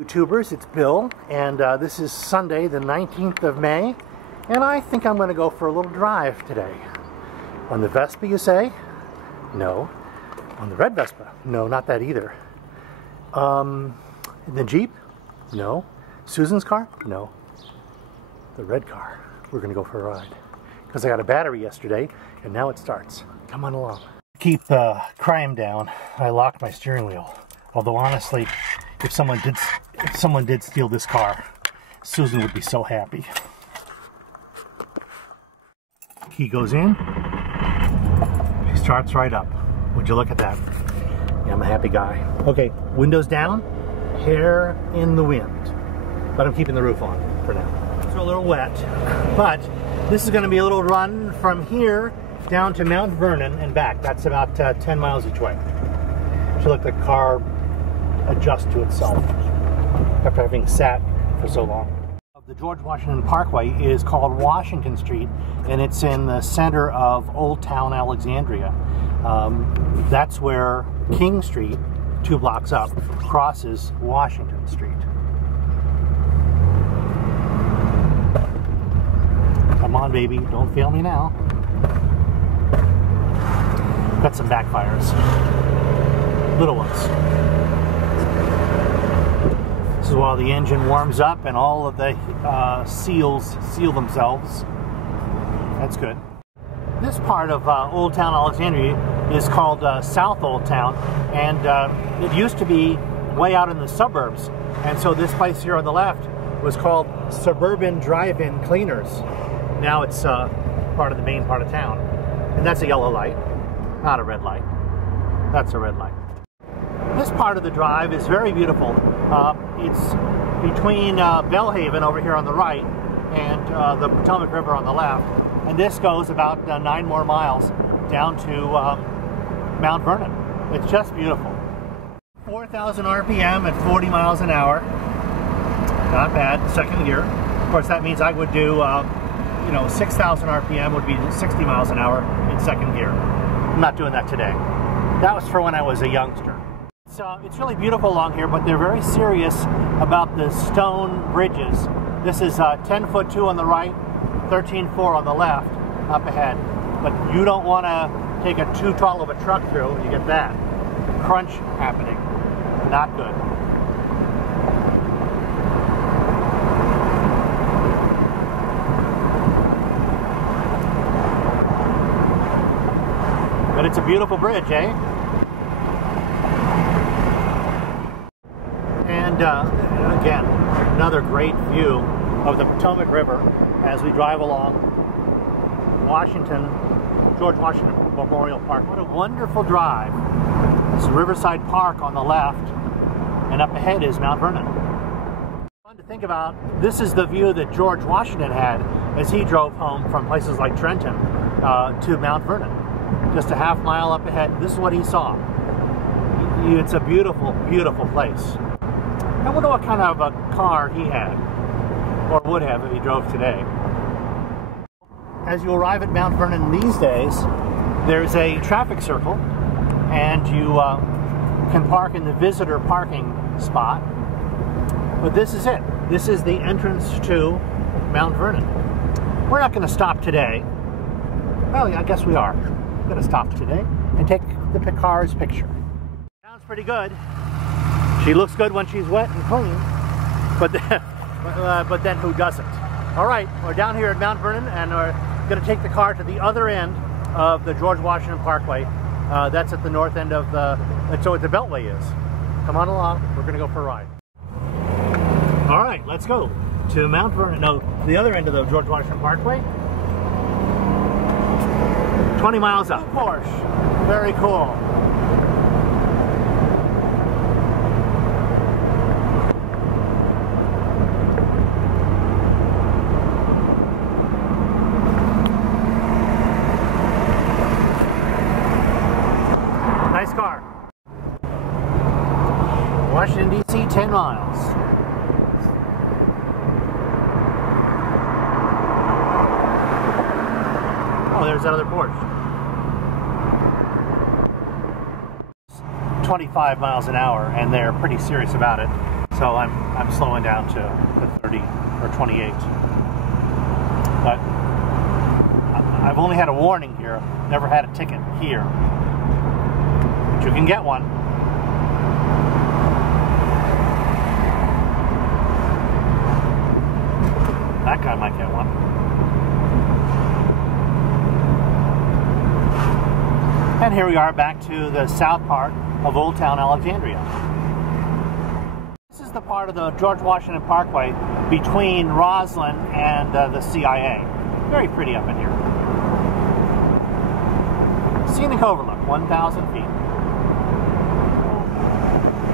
YouTubers, it's Bill, and this is Sunday the 19th of May, and I think I'm going to go for a little drive today. On the Vespa, you say? No. On the red Vespa? No, not that either. In the Jeep? No. Susan's car? No. The red car. We're going to go for a ride. Because I got a battery yesterday, and now it starts. Come on along. Keep crime down. I locked my steering wheel. Although honestly, if someone did steal this car, Susan would be so happy. Key goes in. She starts right up. Would you look at that? Yeah, I'm a happy guy. Okay, windows down, hair in the wind. But I'm keeping the roof on for now. It's a little wet, but this is going to be a little run from here down to Mount Vernon and back. That's about 10 miles each way. Should let the car adjust to itself after having sat for so long. The George Washington Parkway is called Washington Street, and it's in the center of Old Town Alexandria. That's where King Street, 2 blocks up, crosses Washington Street. Come on, baby, don't fail me now. Got some backfires. Little ones. This is while the engine warms up and all of the seals seal themselves. That's good. This part of Old Town Alexandria is called South Old Town, and it used to be way out in the suburbs, and so this place here on the left was called Suburban Drive-In Cleaners. Now it's part of the main part of town. And that's a yellow light, not a red light. That's a red light. This part of the drive is very beautiful. It's between Bellhaven over here on the right and the Potomac River on the left. And this goes about 9 more miles down to Mount Vernon. It's just beautiful. 4,000 RPM at 40 miles an hour. Not bad, second gear. Of course, that means I would do 6,000 RPM would be 60 miles an hour in second gear. I'm not doing that today. That was for when I was a youngster. It's really beautiful along here, but they're very serious about the stone bridges. This is 10'2" on the right, 13'4" on the left, up ahead. But you don't want to take a too tall of a truck through, and you get that crunch happening. Not good. But it's a beautiful bridge, eh? And again, another great view of the Potomac River as we drive along George Washington Memorial Park. What a wonderful drive. This is Riverside Park on the left, and up ahead is Mount Vernon. Fun to think about. This is the view that George Washington had as he drove home from places like Trenton to Mount Vernon. Just a half mile up ahead. This is what he saw. It's a beautiful, beautiful place. I wonder what kind of a car he had, or would have if he drove today. As you arrive at Mount Vernon these days, there's a traffic circle, and you can park in the visitor parking spot. But this is it. This is the entrance to Mount Vernon. We're not going to stop today. Well, yeah, I guess we are. We're going to stop today and take the car's picture. Sounds pretty good. She looks good when she's wet and clean, but then who doesn't? All right, we're down here at Mount Vernon, and we're going to take the car to the other end of the George Washington Parkway. That's at the north end of that's where the Beltway is. Come on along. We're going to go for a ride. All right, let's go to Mount Vernon. No, the other end of the George Washington Parkway. 20 miles up. Porsche. Very cool. Nice car. Washington, D.C., 10 miles. Oh, there's that other Porsche. 25 miles an hour, and they're pretty serious about it. So I'm slowing down to 30 or 28. But I've only had a warning here, never had a ticket here. But you can get one. That guy might get one. And here we are back to the south part of Old Town Alexandria. This is the part of the George Washington Parkway between Roslyn and the CIA. Very pretty up in here. Scenic overlook, 1,000 feet.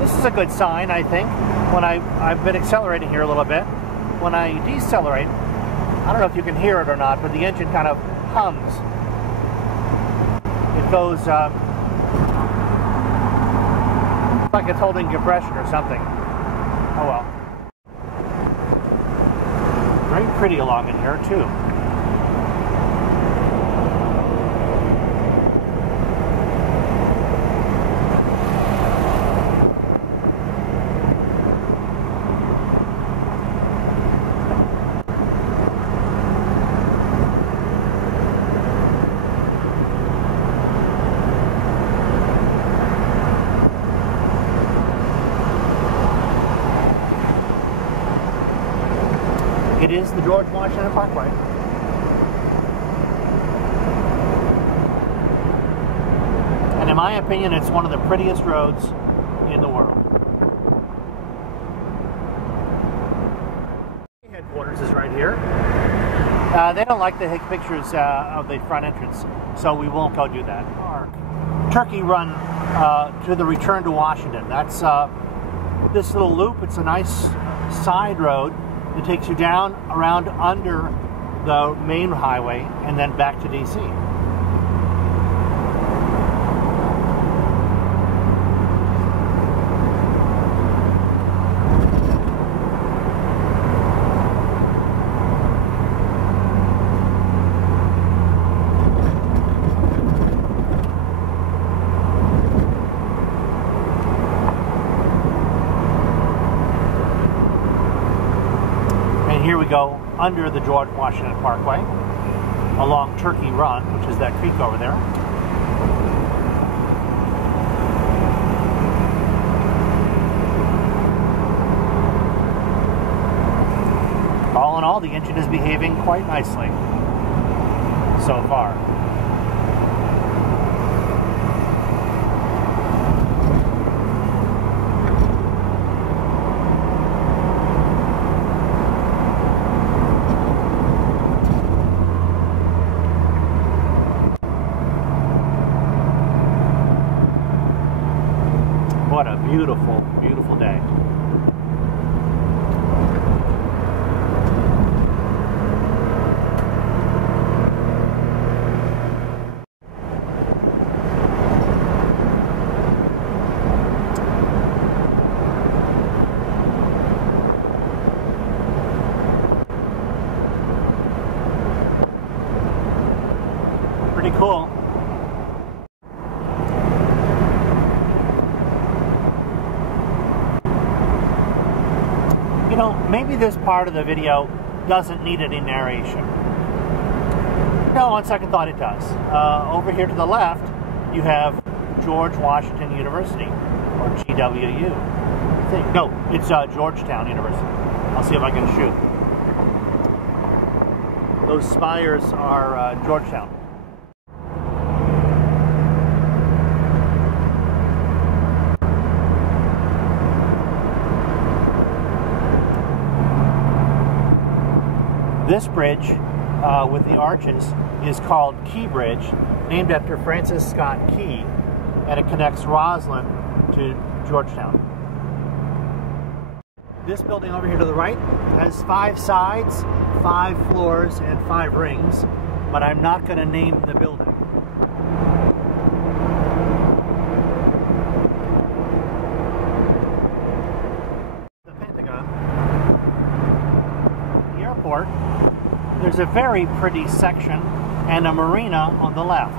This is a good sign, I think. When I've been accelerating here a little bit. When I decelerate, I don't know if you can hear it or not, but the engine kind of hums. It goes like it's holding compression or something. Oh well. Very pretty along in here too. It is the George Washington Parkway. And in my opinion, it's one of the prettiest roads in the world. Headquarters is right here. They don't like to take pictures of the front entrance, so we won't go do that. Turkey Run to the return to Washington. That's this little loop. It's a nice side road. It takes you down, around under the main highway, and then back to D.C. Here we go under the George Washington Parkway along Turkey Run, which is that creek over there. All in all, the engine is behaving quite nicely so far. What a beautiful, beautiful day. Pretty cool. You know, maybe this part of the video doesn't need any narration. No, on second thought it does. Over here to the left, you have George Washington University, or GWU. I think. No, it's Georgetown University. I'll see if I can shoot. Those spires are Georgetown. This bridge with the arches is called Key Bridge, named after Francis Scott Key, and it connects Roslyn to Georgetown. This building over here to the right has 5 sides, 5 floors, and 5 rings, but I'm not going to name the building. The Pentagon, the airport. There's a very pretty section and a marina on the left.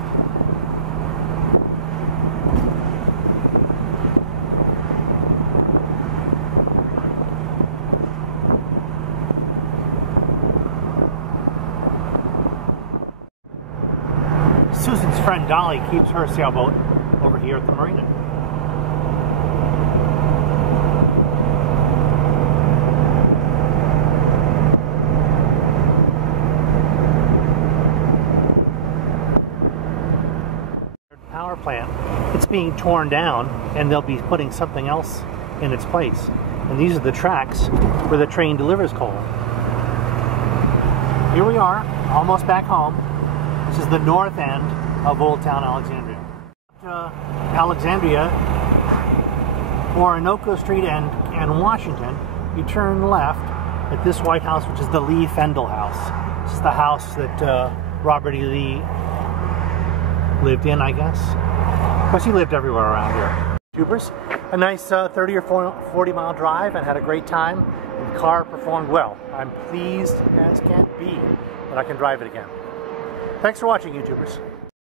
friend Dolly keeps her sailboat over here at the marina. Power plant. It's being torn down, and they'll be putting something else in its place. And these are the tracks where the train delivers coal. Here we are, almost back home. This is the north end of Old Town Alexandria. Alexandria, Orinoco Street and Washington, you turn left at this White House, which is the Lee Fendel House. This is the house that Robert E. Lee lived in, I guess. Of course, he lived everywhere around here. YouTubers, a nice 30 or 40 mile drive, and had a great time. The car performed well. I'm pleased as can be that I can drive it again. Thanks for watching, YouTubers.